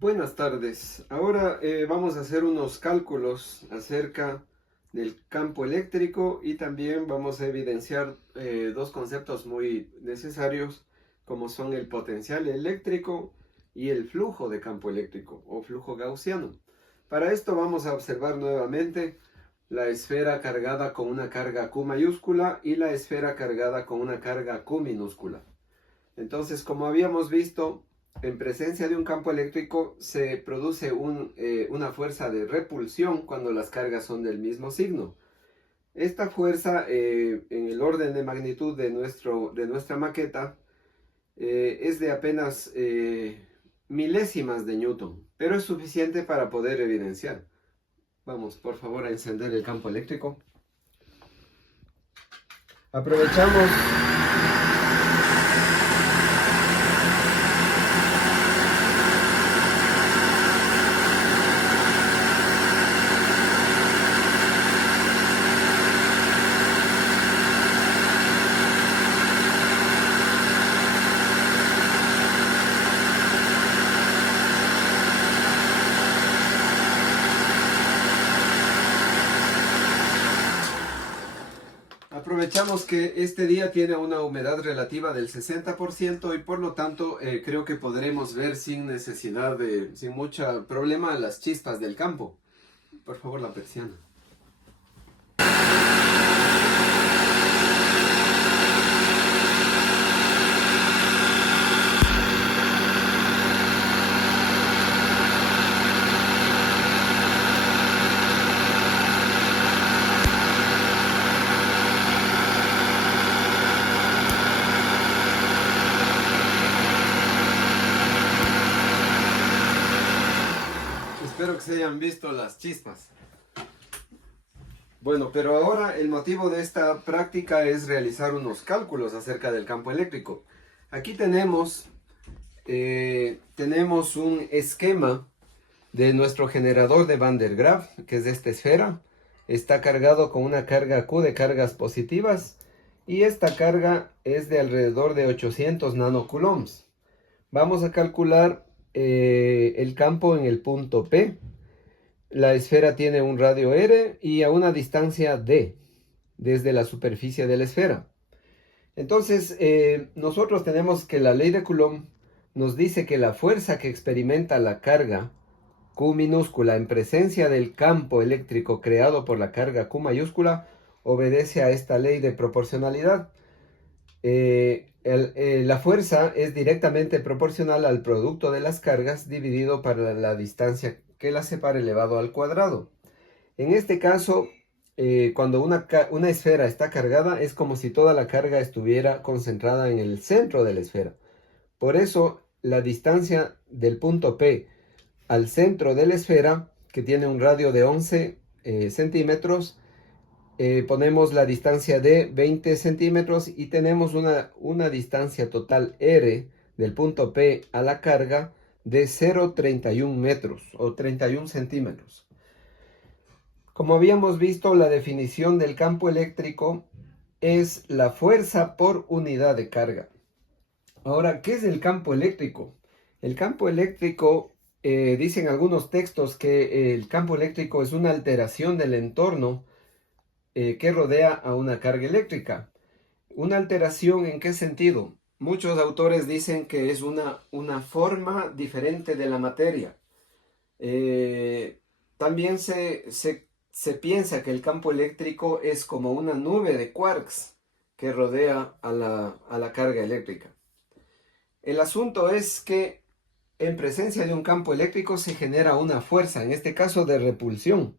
Buenas tardes. Ahora vamos a hacer unos cálculos acerca del campo eléctrico y también vamos a evidenciar dos conceptos muy necesarios como son el potencial eléctrico y el flujo de campo eléctrico o flujo gaussiano. Para esto vamos a observar nuevamente la esfera cargada con una carga Q mayúscula y la esfera cargada con una carga Q minúscula. Entonces, como habíamos visto, en presencia de un campo eléctrico se produce una fuerza de repulsión cuando las cargas son del mismo signo. Esta fuerza, en el orden de magnitud de nuestra maqueta, es de apenas milésimas de Newton, pero es suficiente para poder evidenciar. Vamos, por favor, a encender el campo eléctrico. Aprovechamos Aprovechamos que este día tiene una humedad relativa del 60% y por lo tanto creo que podremos ver sin mucho problema las chispas del campo. Por favor, la persiana. Espero que se hayan visto las chispas. Bueno, pero ahora el motivo de esta práctica es realizar unos cálculos acerca del campo eléctrico. Aquí tenemos un esquema de nuestro generador de Van der Graaf, que es de esta esfera. Está cargado con una carga Q de cargas positivas y esta carga es de alrededor de 800 nanocoulombs. Vamos a calcular el campo en el punto P. La esfera tiene un radio R y a una distancia D desde la superficie de la esfera. Entonces, nosotros tenemos que la ley de Coulomb nos dice que la fuerza que experimenta la carga Q minúscula en presencia del campo eléctrico creado por la carga Q mayúscula obedece a esta ley de proporcionalidad. La fuerza es directamente proporcional al producto de las cargas dividido por la distancia que las separa elevado al cuadrado. En este caso, cuando una esfera está cargada, es como si toda la carga estuviera concentrada en el centro de la esfera. Por eso, la distancia del punto P al centro de la esfera, que tiene un radio de 11 centímetros, ponemos la distancia de 20 centímetros y tenemos una distancia total R del punto P a la carga de 0,31 metros o 31 centímetros. Como habíamos visto, la definición del campo eléctrico es la fuerza por unidad de carga. Ahora, ¿qué es el campo eléctrico? El campo eléctrico, dicen algunos textos que el campo eléctrico es una alteración del entorno que rodea a una carga eléctrica. ¿Una alteración en qué sentido? Muchos autores dicen que es una forma diferente de la materia. También se piensa que el campo eléctrico es como una nube de quarks que rodea a la carga eléctrica. El asunto es que en presencia de un campo eléctrico se genera una fuerza, en este caso de repulsión.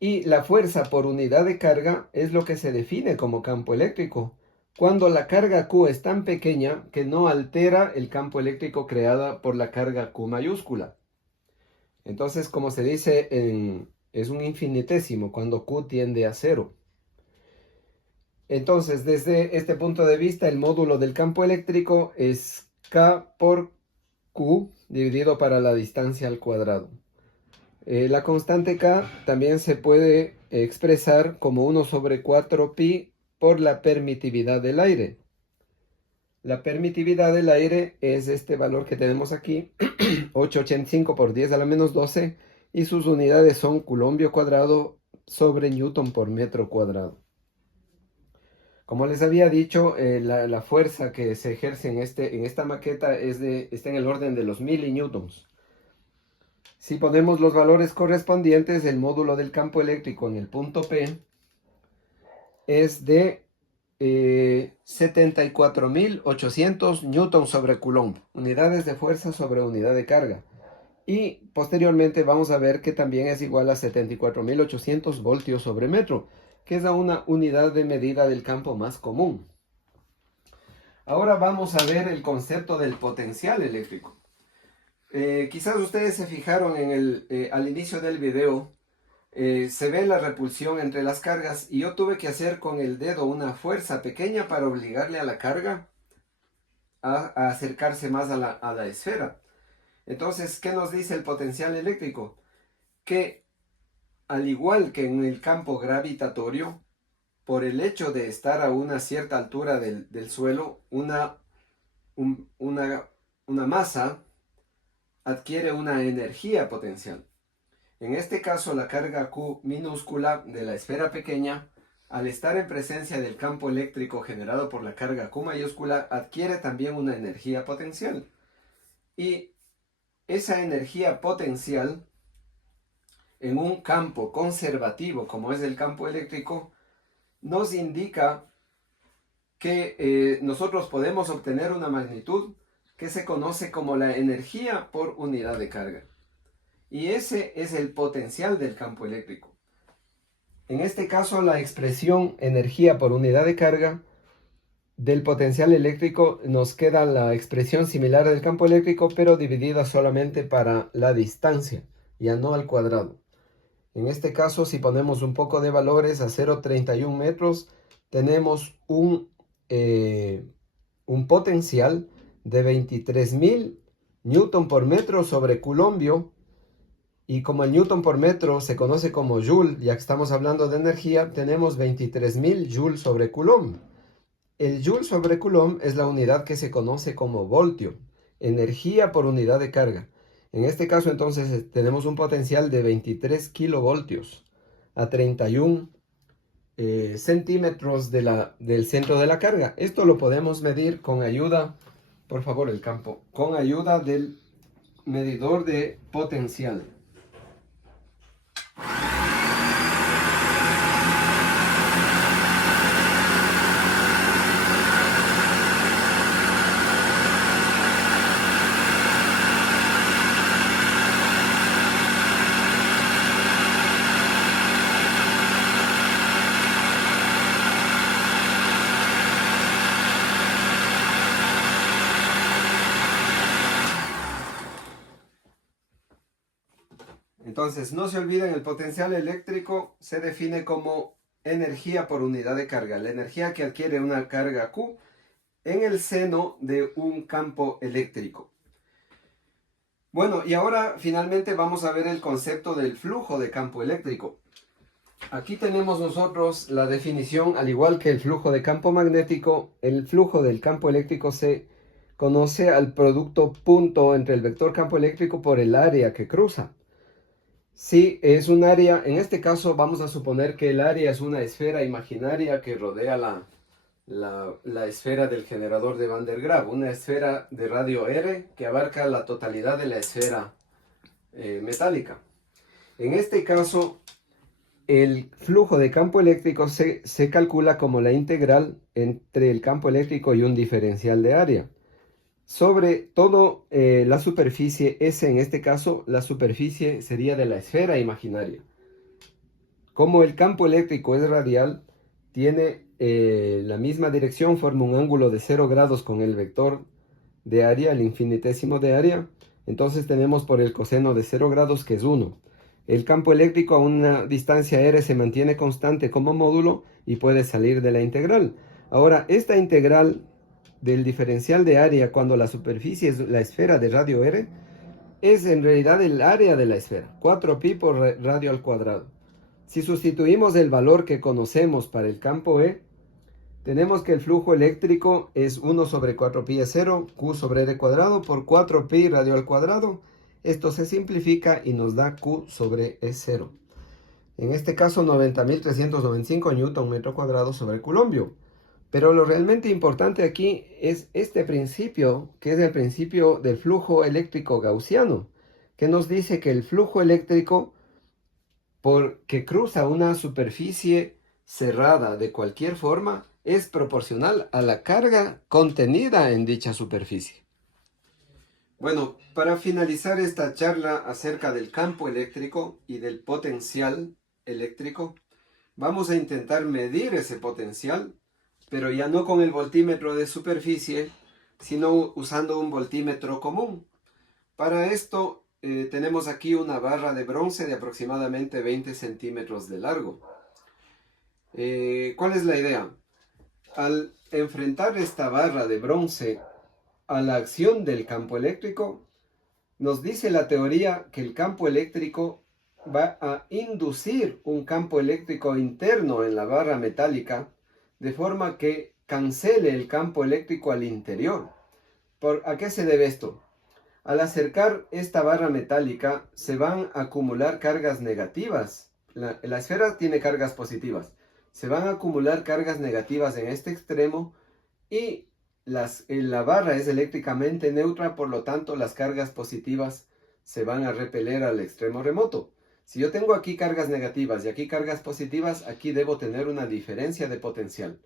Y la fuerza por unidad de carga es lo que se define como campo eléctrico, cuando la carga Q es tan pequeña que no altera el campo eléctrico creado por la carga Q mayúscula. Entonces, como se dice, es un infinitésimo cuando Q tiende a 0. Entonces, desde este punto de vista, el módulo del campo eléctrico es K por Q dividido para la distancia al cuadrado. La constante K también se puede expresar como 1 sobre 4pi por la permitividad del aire. La permitividad del aire es este valor que tenemos aquí, 885 por 10 a la menos 12, y sus unidades son coulombio cuadrado sobre newton por metro cuadrado. Como les había dicho, la fuerza que se ejerce en esta maqueta está en el orden de los milinewtons. Si ponemos los valores correspondientes, el módulo del campo eléctrico en el punto P es de 74.800 newtons sobre coulomb, unidades de fuerza sobre unidad de carga. Y posteriormente vamos a ver que también es igual a 74.800 voltios sobre metro, que es una unidad de medida del campo más común. Ahora vamos a ver el concepto del potencial eléctrico. Quizás ustedes se fijaron al inicio del video, se ve la repulsión entre las cargas y yo tuve que hacer con el dedo una fuerza pequeña para obligarle a la carga a acercarse más a la esfera. Entonces, ¿qué nos dice el potencial eléctrico? Que al igual que en el campo gravitatorio, por el hecho de estar a una cierta altura del suelo, una masa adquiere una energía potencial. En este caso, la carga Q minúscula de la esfera pequeña, al estar en presencia del campo eléctrico generado por la carga Q mayúscula, adquiere también una energía potencial. Y esa energía potencial, en un campo conservativo como es el campo eléctrico, nos indica que nosotros podemos obtener una magnitud que se conoce como la energía por unidad de carga. Y ese es el potencial del campo eléctrico. En este caso, la expresión energía por unidad de carga del potencial eléctrico nos queda la expresión similar del campo eléctrico, pero dividida solamente para la distancia, ya no al cuadrado. En este caso, si ponemos un poco de valores a 0,31 metros, tenemos un potencial de 23.000 newton por metro sobre coulombio. Y como el newton por metro se conoce como joule, ya que estamos hablando de energía, tenemos 23.000 joules sobre coulomb. El joule sobre coulomb es la unidad que se conoce como voltio, energía por unidad de carga. En este caso entonces tenemos un potencial de 23 kilovoltios a 31 centímetros del centro de la carga. Esto lo podemos medir con ayuda, por favor el campo, con ayuda del medidor de potencial. Entonces, no se olviden, el potencial eléctrico se define como energía por unidad de carga. La energía que adquiere una carga Q en el seno de un campo eléctrico. Bueno, y ahora finalmente vamos a ver el concepto del flujo de campo eléctrico. Aquí tenemos nosotros la definición, al igual que el flujo de campo magnético, el flujo del campo eléctrico se conoce al producto punto entre el vector campo eléctrico por el área que cruza. Si es un área, en este caso vamos a suponer que el área es una esfera imaginaria que rodea la esfera del generador de Van der Graaf, una esfera de radio R que abarca la totalidad de la esfera metálica. En este caso, el flujo de campo eléctrico se calcula como la integral entre el campo eléctrico y un diferencial de área. Sobre todo la superficie S, en este caso, la superficie sería de la esfera imaginaria. Como el campo eléctrico es radial, tiene la misma dirección, forma un ángulo de 0 grados con el vector de área, el infinitésimo de área. Entonces tenemos por el coseno de 0 grados, que es 1. El campo eléctrico a una distancia r se mantiene constante como módulo y puede salir de la integral. Ahora, esta integral del diferencial de área cuando la superficie es la esfera de radio r es en realidad el área de la esfera, 4pi por radio al cuadrado. Si sustituimos el valor que conocemos para el campo E, Tenemos que el flujo eléctrico es 1 sobre 4 pi es 0, Q sobre R cuadrado por 4 pi radio al cuadrado. Esto se simplifica y nos da Q sobre E 0. En este caso 90.395 newton metro cuadrado sobre culombio. Pero lo realmente importante aquí es este principio, que es el principio del flujo eléctrico gaussiano, que nos dice que el flujo eléctrico que cruza una superficie cerrada de cualquier forma es proporcional a la carga contenida en dicha superficie. Bueno, para finalizar esta charla acerca del campo eléctrico y del potencial eléctrico, vamos a intentar medir ese potencial, pero ya no con el voltímetro de superficie, sino usando un voltímetro común. Para esto tenemos aquí una barra de bronce de aproximadamente 20 centímetros de largo. ¿Cuál es la idea? Al enfrentar esta barra de bronce a la acción del campo eléctrico, nos dice la teoría que el campo eléctrico va a inducir un campo eléctrico interno en la barra metálica, de forma que cancele el campo eléctrico al interior. ¿A qué se debe esto? Al acercar esta barra metálica se van a acumular cargas negativas. La esfera tiene cargas positivas. Se van a acumular cargas negativas en este extremo y la barra es eléctricamente neutra, por lo tanto las cargas positivas se van a repeler al extremo remoto. Si yo tengo aquí cargas negativas y aquí cargas positivas, aquí debo tener una diferencia de potencial.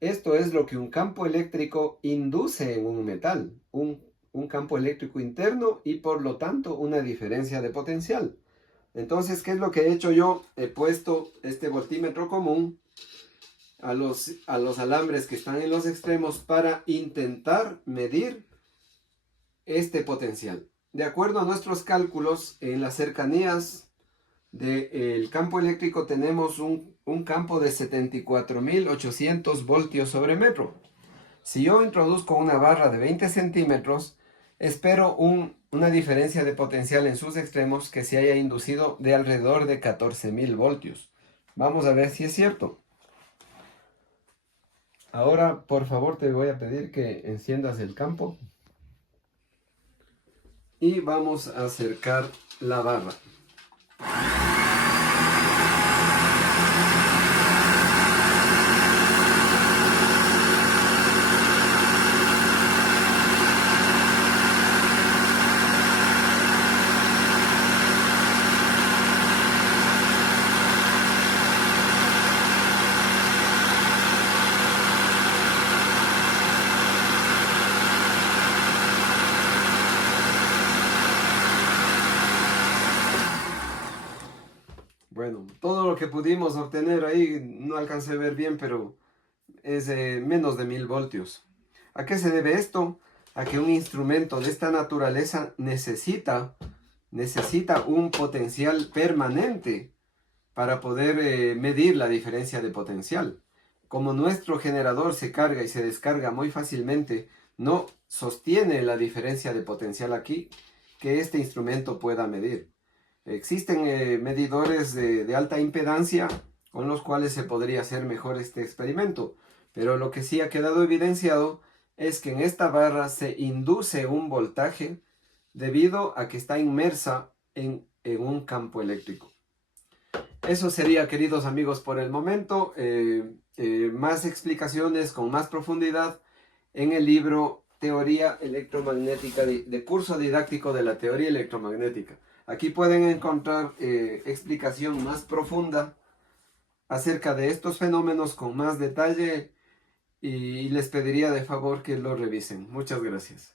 Esto es lo que un campo eléctrico induce en un metal, un campo eléctrico interno y por lo tanto una diferencia de potencial. Entonces, ¿qué es lo que he hecho yo? He puesto este voltímetro común a los alambres que están en los extremos para intentar medir este potencial. De acuerdo a nuestros cálculos, en las cercanías del campo eléctrico tenemos un campo de 74.800 voltios sobre metro. Si yo introduzco una barra de 20 centímetros, espero una diferencia de potencial en sus extremos que se haya inducido de alrededor de 14.000 voltios. Vamos a ver si es cierto. Ahora, por favor, te voy a pedir que enciendas el campo. Y vamos a acercar la barra. Bueno, todo lo que pudimos obtener ahí, no alcancé a ver bien, pero es menos de 1000 voltios. ¿A qué se debe esto? A que un instrumento de esta naturaleza necesita un potencial permanente para poder medir la diferencia de potencial. Como nuestro generador se carga y se descarga muy fácilmente, no sostiene la diferencia de potencial aquí que este instrumento pueda medir. Existen medidores de alta impedancia con los cuales se podría hacer mejor este experimento, pero lo que sí ha quedado evidenciado es que en esta barra se induce un voltaje debido a que está inmersa en un campo eléctrico. Eso sería, queridos amigos, por el momento. Más explicaciones con más profundidad en el libro Teoría Electromagnética de curso didáctico de la teoría electromagnética. Aquí pueden encontrar explicación más profunda acerca de estos fenómenos con más detalle y les pediría de favor que lo revisen. Muchas gracias.